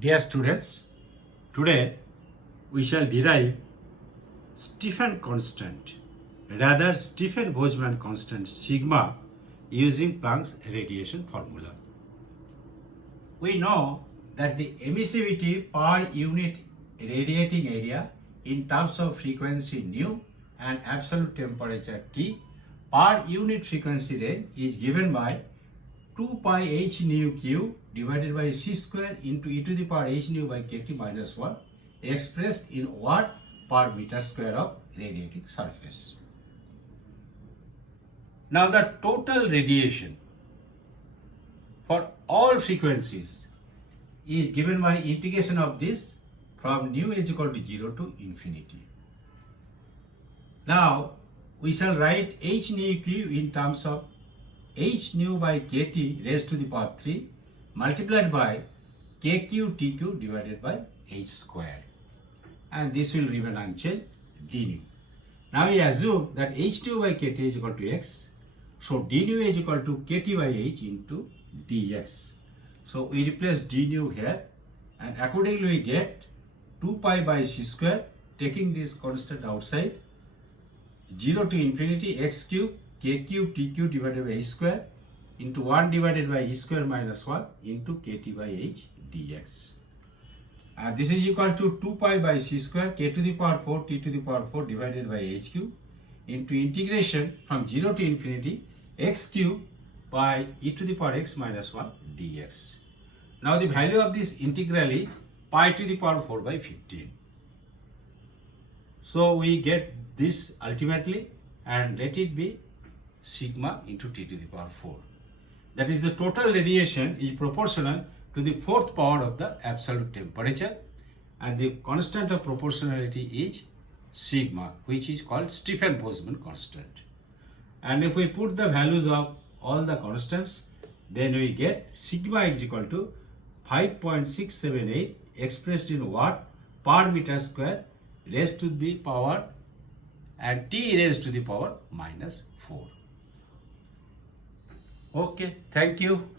Dear students, today we shall derive Stefan constant, rather Stefan-Boltzmann constant sigma using Planck's radiation formula. We know that the emissivity per unit radiating area in terms of frequency nu and absolute temperature T per unit frequency range is given by 2 pi h nu q divided by c square into e to the power h nu by kt minus 1 expressed in watt per meter square of radiating surface. Now the total radiation for all frequencies is given by integration of this from nu is equal to 0 to infinity. Now we shall write h nu q in terms of h nu by kt raised to the power 3 multiplied by kq tq divided by h square, and this will remain unchanged d nu. Now we assume that h nu by kt is equal to x, so d nu is equal to kt by h into dx. So we replace d nu here, and accordingly we get 2 pi by c square, taking this constant outside, 0 to infinity x cube kq tq divided by h square into 1 divided by e square minus 1 into kt by h dx. And this is equal to 2 pi by c square k to the power 4 t to the power 4 divided by h cube into integration from 0 to infinity x cube by e to the power x minus 1 dx. Now the value of this integral is pi to the power 4 by 15. So we get this ultimately, and let it be sigma into t to the power 4. That is, the total radiation is proportional to the fourth power of the absolute temperature, and the constant of proportionality is sigma, which is called Stefan-Boltzmann constant. And if we put the values of all the constants, then we get sigma is equal to 5.678 expressed in watt per meter square raised to the power and t raised to the power minus 4. Okay, thank you.